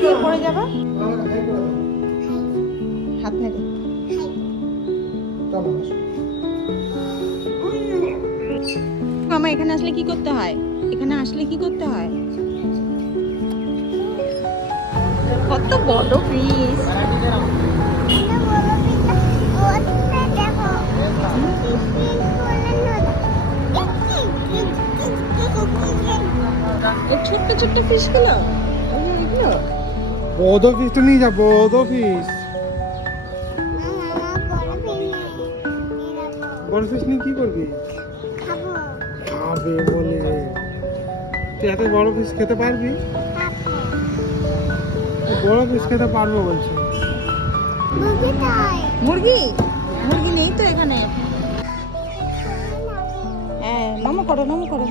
দিয়ে পড়ে যাবে। হাত নেড়ে। মামা এখানে আসলে কি করতে হয়? এখানে আসলে কি করতে হয়? কত বড় ফিশ! ছোট্ট ছোট্ট ফিশ গুলো, এগুলো বড় ফিস তো নিয়ে যা, বড় ফিস। বড় ফিস নিয়ে কি করবি? খাবে বলে। তুই এত বড় ফিস খেতে পারবি? বড় ফিস খেতে পারবো বলছে। মুরগি, মুরগি নেই তো এখানে। হ্যাঁ, নমো করো নমো করো।